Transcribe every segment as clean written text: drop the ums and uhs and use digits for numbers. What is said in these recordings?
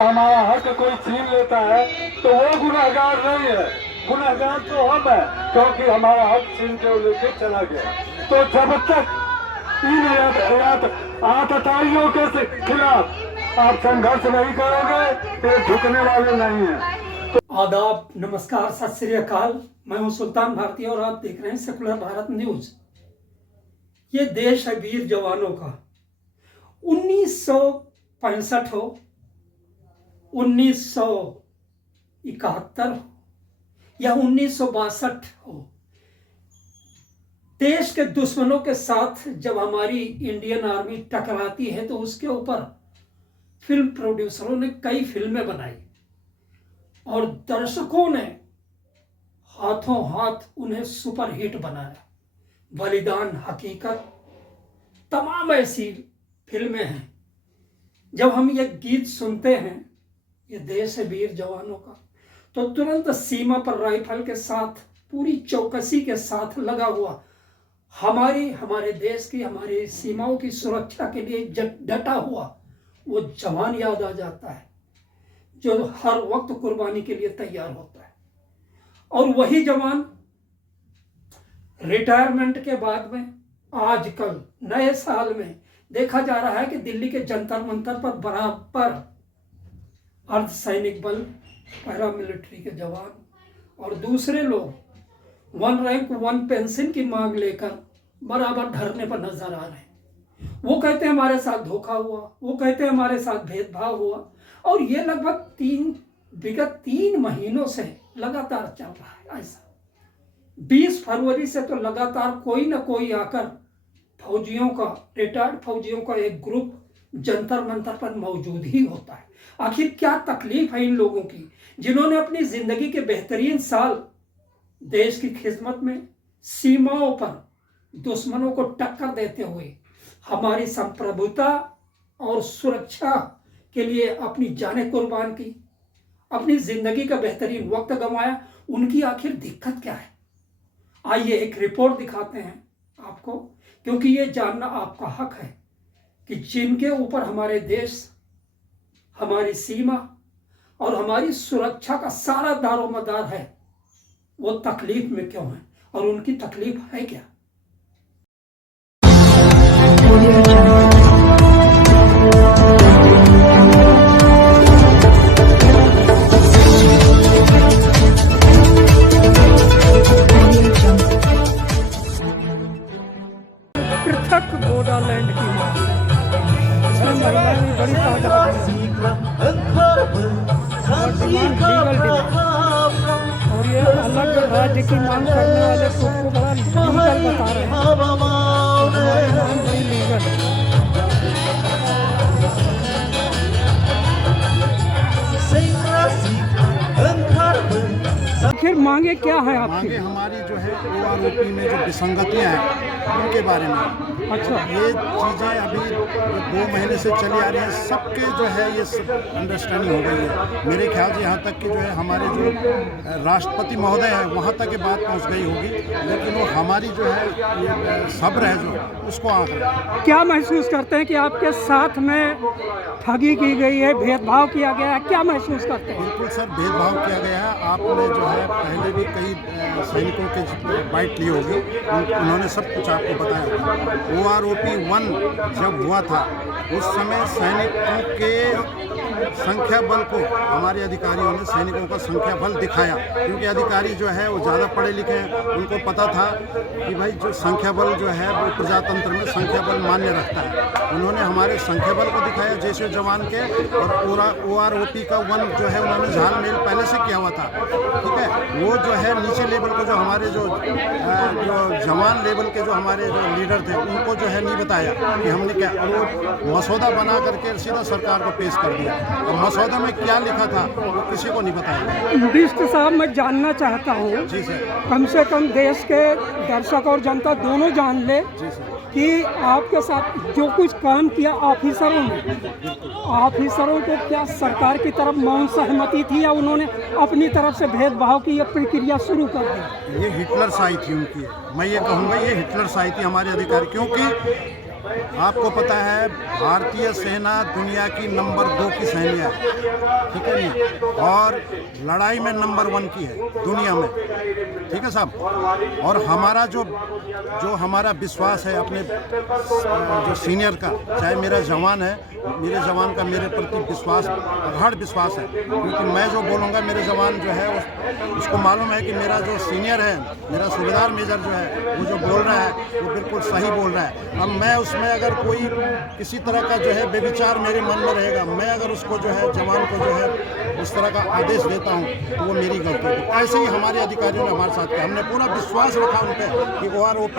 हमारा हक कोई छीन लेता है तो वो गुनहगार नहीं है, गुनहगार तो हम है, क्योंकि हमारा हक छीन के वो लेके चला गया। तो जब तक इन आतताइयों के खिलाफ आप संघर्ष नहीं करोगे तो झुकने वाले नहीं है। आदाब, नमस्कार, सत श्री अकाल। मैं हूं सुल्तान भारती और आप देख रहे हैं सेकुलर भारत न्यूज। ये देश है वीर जवानों का। 1965 हो, 1971 हो या 1962 हो, देश के दुश्मनों के साथ जब हमारी इंडियन आर्मी टकराती है तो उसके ऊपर फिल्म प्रोड्यूसरों ने कई फिल्में बनाई और दर्शकों ने हाथों हाथ उन्हें सुपरहिट बनाया। बलिदान, हकीकत, तमाम ऐसी फिल्में हैं। जब हम ये गीत सुनते हैं, ये देश है वीर जवानों का, तो तुरंत सीमा पर राइफल के साथ, पूरी चौकसी के साथ लगा हुआ हमारे देश की, हमारी सीमाओं की सुरक्षा के लिए डटा हुआ वो जवान याद आ जाता है जो हर वक्त कुर्बानी के लिए तैयार होता है। और वही जवान रिटायरमेंट के बाद में आजकल नए साल में देखा जा रहा है कि दिल्ली के जंतर मंतर पर बराबर अर्धसैनिक बल, पैरामिलिट्री के जवान और दूसरे लोग 1 रैंक 1 पेंशन की मांग लेकर बराबर धरने पर नजर आ रहे हैं। वो कहते हैं हमारे साथ धोखा हुआ, वो कहते हैं हमारे साथ भेदभाव हुआ, और ये लगभग विगत 3 महीनों से लगातार चल रहा है। ऐसा 20 फरवरी से तो लगातार कोई ना कोई आकर फौजियों का, रिटायर्ड फौजियों का एक ग्रुप जंतर मंतर पर मौजूद ही होता है। आखिर क्या तकलीफ है इन लोगों की, जिन्होंने अपनी जिंदगी के बेहतरीन साल देश की खिदमत में, सीमाओं पर दुश्मनों को टक्कर देते हुए हमारी संप्रभुता और सुरक्षा के लिए अपनी जानें कुर्बान की, अपनी जिंदगी का बेहतरीन वक्त गंवाया। उनकी आखिर दिक्कत क्या है? आइए एक रिपोर्ट दिखाते हैं आपको, क्योंकि ये जानना आपका हक है कि जिनके ऊपर हमारे देश, हमारी सीमा और हमारी सुरक्षा का सारा दारोमदार है, वो तकलीफ में क्यों है और उनकी तकलीफ है क्या। पृथक बोडोलैंड की मांग, इसमें महिलाएं भी बड़ी तादाद और ये अलग राज्य की मांग करने वाले खुद को बड़ा लीगल बता रहे हैं। हमारी मांग बड़ी लीगल है। आखिर मांगे क्या है आपकी? मांगे हमारी जो है OROP में जो विसंगतियां हैं उनके बारे में। अच्छा, ये चीज़ें अभी 2 महीने से चली आ रही हैं, सबके जो है ये अंडरस्टैंडिंग हो गई है। मेरे ख्याल से यहाँ तक कि जो है हमारे जो राष्ट्रपति महोदय है वहाँ तक ये बात पहुँच गई होगी, लेकिन वो हमारी जो है ये सब्र है जो उसको आंक रहे हैं। क्या महसूस करते हैं कि आपके साथ में ठगी की गई है, भेदभाव किया गया है? क्या महसूस करते हैं? बिल्कुल सर, भेदभाव किया गया है। आपने जो है पहले भी कई सैनिकों के बाइट ली होगी, उन्होंने सब कुछ आपको बताया होगा। OROP 1 जब हुआ था उस समय सैनिकों के संख्या बल को हमारे अधिकारियों ने, सैनिकों का संख्या बल दिखाया, क्योंकि अधिकारी जो है वो ज़्यादा पढ़े लिखे हैं, उनको पता था कि भाई जो संख्या बल जो है वो प्रजातंत्र में संख्या बल मान्य रखता है। उन्होंने हमारे संख्या बल को दिखाया जैसे जवान के, और OROP का 1 जो है उन्होंने झालमेल पहले से किया हुआ था, ठीक है। वो जो है नीचे लेवल को, जो हमारे जो जवान लेवल के जो हमारे जो लीडर थे उनको जो है नहीं बताया कि हमने क्या, और वो मसौदा बना करके सीधा सरकार को पेश कर दिया, और मसौदा में क्या लिखा था वो किसी को नहीं बताया। बिष्ट साहब, मैं जानना चाहता हूँ, जी सर, कम से कम देश के दर्शक और जनता दोनों जान ले जी सर, कि आपके साथ जो कुछ काम किया ऑफिसरों ने, ऑफिसरों को क्या सरकार की तरफ मौन सहमति थी या उन्होंने अपनी तरफ से भेदभाव की यह प्रक्रिया शुरू कर दी? ये हिटलर शाही थी उनकी। मैं ये कहूँगा ये हिटलर शाही थी हमारे अधिकारी, क्योंकि आपको पता है भारतीय सेना दुनिया की नंबर 2 की सेना है, ठीक है नहीं, और लड़ाई में नंबर 1 की है दुनिया में, ठीक है साहब। और हमारा जो हमारा विश्वास है अपने जो सीनियर का, चाहे मेरा जवान है, मेरे जवान का मेरे प्रति विश्वास, प्रगाढ़ विश्वास है, क्योंकि मैं जो बोलूँगा मेरे जवान जो है उसको मालूम है कि मेरा जो सीनियर है, मेरा सूबेदार मेजर जो है, वो जो बोल रहा है वो बिल्कुल सही बोल रहा है। अब मैं उसमें अगर कोई किसी तरह का जो है बेविचार मेरे मन में रहेगा, मैं अगर उसको जो है जवान को जो है उस तरह का आदेश देता हूँ तो वो मेरी गलती है। ऐसे ही हमारे अधिकारियों ने हमारे साथ किया, हमने पूरा विश्वास रखा उन पर कि OROP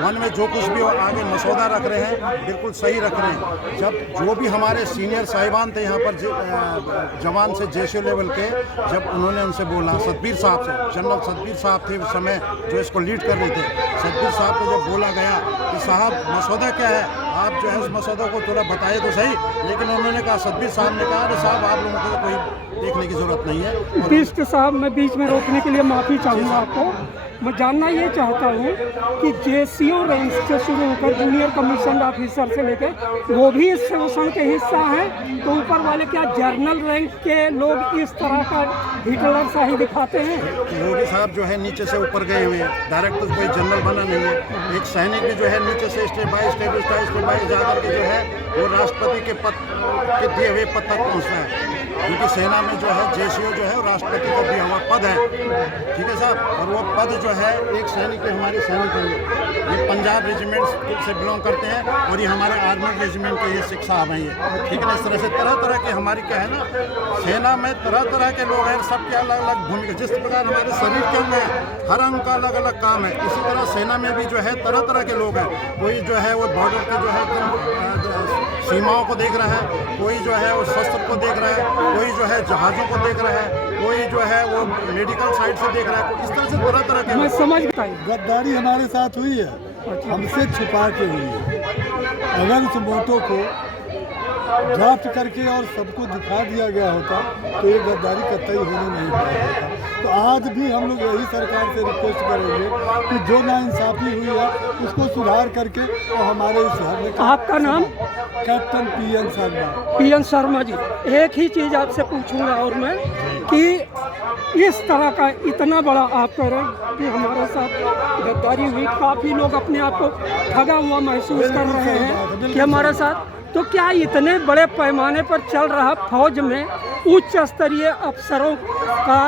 1 में जो कुछ भी वो आगे मसौदा रख रहे हैं बिल्कुल सही रख रहे हैं। जब जो भी हमारे सीनियर साहिबान थे यहाँ पर जवान से JCO लेवल के, जब उन्होंने उनसे बोला, सतबीर साहब से, जनरल सतबीर साहब थे उस समय जो इसको लीड कर रहे थे, सतबीर साहब को जब बोला गया कि साहब मसौदा क्या है, आप जो है उस मसौदे को थोड़ा बताइए तो सही, लेकिन उन्होंने कहा, सतबीर साहब ने कहा, अरे साहब आप लोगों को कोई देखने की जरूरत नहीं है। बिष्ट साहब, मैं बीच में रोकने के लिए माफ़ी चाहूँगा आपको। मैं जानना ये चाहता हूँ कि JCO रैंक से शुरू होकर जूनियर कमीशन ऑफिसर से लेकर वो भी इस शोषण के हिस्सा हैं, तो ऊपर वाले क्या जर्नल रैंक के लोग इस तरह का हिटलर शाही दिखाते हैं? वो भी साहब जो है नीचे से ऊपर गए हुए हैं, डायरेक्ट तो कोई जनरल बना नहीं है। एक सैनिक भी जो है नीचे से स्टेप बाय स्टेप जा करके जो है वो राष्ट्रपति के पद के दिए हुए पद तक पहुँचना है, क्योंकि सेना में जो है JCO जो है वो राष्ट्रपति का दिया हुआ पद है, ठीक है साहब। और वो पद जो है एक सैनिक के, हमारे सैनिक हैं, ये पंजाब रेजिमेंट से बिलोंग करते हैं और ये हमारे आर्मर्ड रेजिमेंट के ये सिख साहब हैं ये, ठीक है। इस तरह से तरह तरह के हमारी क्या है ना, सेना में तरह तरह के लोग हैं, सबके अलग अलग भूमिका। जिस प्रकार हमारे शरीर के अंग हैं, हर अंग का अलग अलग काम है, इसी तरह सेना में भी जो है तरह तरह के लोग हैं। कोई जो है वो बॉर्डर के जो है सीमाओं को देख रहा है, कोई जो है वो शस्त्र को देख रहा है, कोई जो है जहाज़ों को देख रहा है, कोई जो है वो मेडिकल साइड से देख रहा है। इस तरह से तरह तरह के मैं समझ गया। गद्दारी हमारे साथ हुई है, हमसे छुपा के हुई है। अगर उस मोटो को ड्राफ्ट करके और सबको दिखा दिया गया होता तो ये गद्दारी कतई होने नहीं पाया होता। तो आज भी हम लोग यही सरकार से रिक्वेस्ट करेंगे कि जो नाइंसाफ़ी हुई है उसको सुधार करके और हमारे इस शहर में। आपका नाम? Captain PN Sharma. PN Sharma ji, एक ही चीज़ आपसे पूछूंगा और मैं कि इस तरह का इतना बड़ा आप कह रहे हैं कि हमारे साथ गद्दारी हुई, काफ़ी लोग अपने आप को ठगा हुआ महसूस कर रहे हैं कि हमारे साथ, तो क्या इतने बड़े पैमाने पर चल रहा फौज में उच्च स्तरीय अफसरों का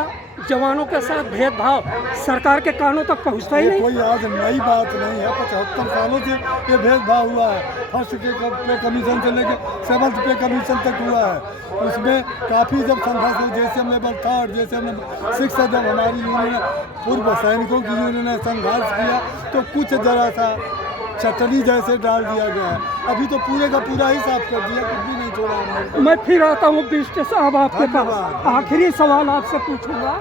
जवानों के साथ भेदभाव सरकार के कानों तक पहुंचता ही नहीं? कोई आज नई बात नहीं है, 75 सालों से ये भेदभाव हुआ है। फर्स्ट पे कमीशन से लेकर 7th पे कमीशन तक हुआ है। उसमें काफ़ी जब संघर्ष, JCM level 3rd, JCM level 6 जब हमारी यूनियन, पूर्व सैनिकों की यूनियन ने संघर्ष किया तो कुछ जरा सा चटनी जैसे डाल दिया गया है। अभी तो पूरे का पूरा ही साफ कर दिया, कुछ भी नहीं छोड़ा हमने। मैं फिर आता हूँ बिष्ट साहब आपके पास। आखिरी सवाल आपसे पूछूंगा,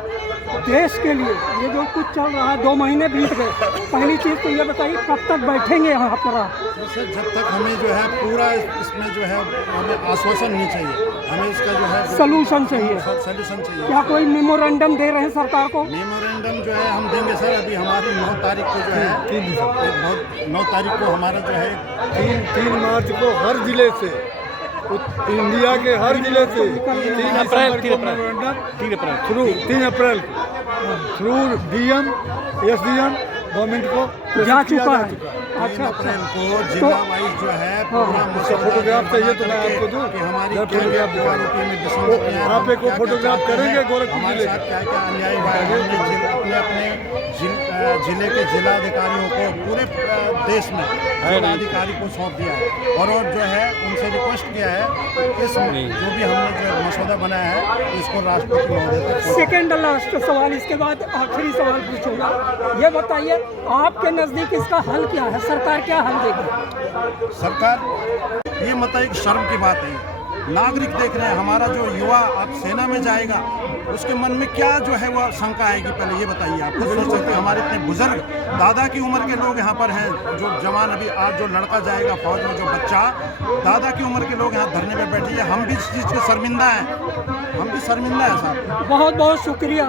देश के लिए ये जो कुछ चल रहा है, 2 महीने बीत गए, पहली चीज़ तो ये बताइए कब तक बैठेंगे यहाँ पर आप? सर जब तक हमें जो है पूरा इसमें जो है हमें आश्वासन नहीं चाहिए, हमें इसका जो है सलूशन चाहिए। सॉल्यूशन चाहिए। क्या कोई मेमोरेंडम दे रहे हैं सरकार को? मेमोरेंडम जो है हम देंगे सर। अभी हमारी 9 तारीख को जो है 9 तारीख को हमारा जो है 3 मार्च को हर जिले से, इंडिया के हर जिले से 3 अप्रैल थ्रू DM SDM गवर्नमेंट को जा चुका है। 3 अच्छा, अप्रैल को जिला वाइज जो है पूरा फोटोग्राफ चाहिए तो मैं आपको दूं। कि हमारी फोटोग्राफ आप एक फोटोग्राफ करेंगे गोरखपुर हमारे जिले साथ क्या क्या अन्याय हुआ है। हमने अपने जिले के जिलाधिकारियों को पूरे देश में जिलाधिकारी को सौंप दिया है और जो है उनसे रिक्वेस्ट किया है इस जो भी हमने जो मसौदा बनाया है इसको राष्ट्रपति महोदय तक। सेकेंड लास्ट सवाल, इसके बाद आखिरी सवाल पूछूंगा। ये बताइए आपके नज़दीक इसका हल क्या है? सरकार क्या हल देगी? सरकार ये मतलब एक शर्म की बात है, नागरिक देख रहे हैं, हमारा जो युवा अब सेना में जाएगा उसके मन में क्या जो है वह शंका आएगी, पहले ये बताइए। आप खुद सोच सकते हैं, हमारे इतने बुजुर्ग दादा की उम्र के लोग यहाँ पर हैं, जो जवान अभी आज जो लड़का जाएगा फौज में, जो बच्चा दादा की उम्र के लोग यहाँ धरने पे बैठे हैं। हम भी इस चीज़ के शर्मिंदा हैं, हम भी शर्मिंदा हैं साहब। बहुत बहुत शुक्रिया।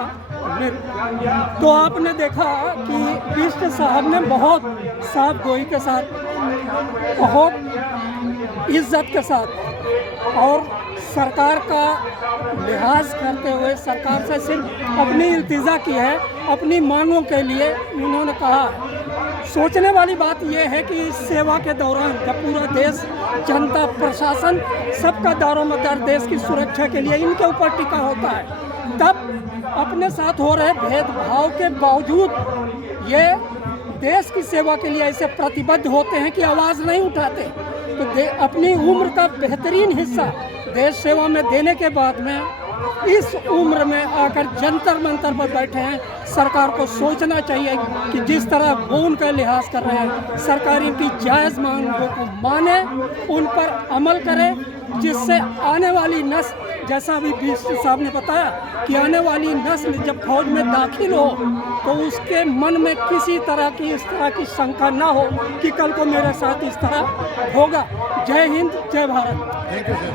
तो आपने देखा कि बिष्ट साहब ने बहुत साफ गोई के साथ बहुत इज्जत के साथ और सरकार का लिहाज करते हुए सरकार से सिर्फ अपनी इल्तिजा की है, अपनी मांगों के लिए उन्होंने कहा है। सोचने वाली बात यह है कि इस सेवा के दौरान जब पूरा देश, जनता, प्रशासन सबका दारोमदार देश की सुरक्षा के लिए इनके ऊपर टिका होता है, तब अपने साथ हो रहे भेदभाव के बावजूद ये देश की सेवा के लिए ऐसे प्रतिबद्ध होते हैं कि आवाज़ नहीं उठाते। तो अपनी उम्र का बेहतरीन हिस्सा देश सेवा में देने के बाद में इस उम्र में आकर जंतर मंतर पर बैठे हैं। सरकार को सोचना चाहिए कि जिस तरह वो उनका लिहाज कर रहे हैं, सरकार इनकी जायज़ मांगों को माने, उन पर अमल करे, जिससे आने वाली नस्ल, जैसा अभी बीसी साहब ने बताया कि आने वाली नस्ल जब फौज में दाखिल हो तो उसके मन में किसी तरह की इस तरह की शंका ना हो कि कल को मेरे साथ इस तरह होगा। जय हिंद, जय भारत। Thank you sir.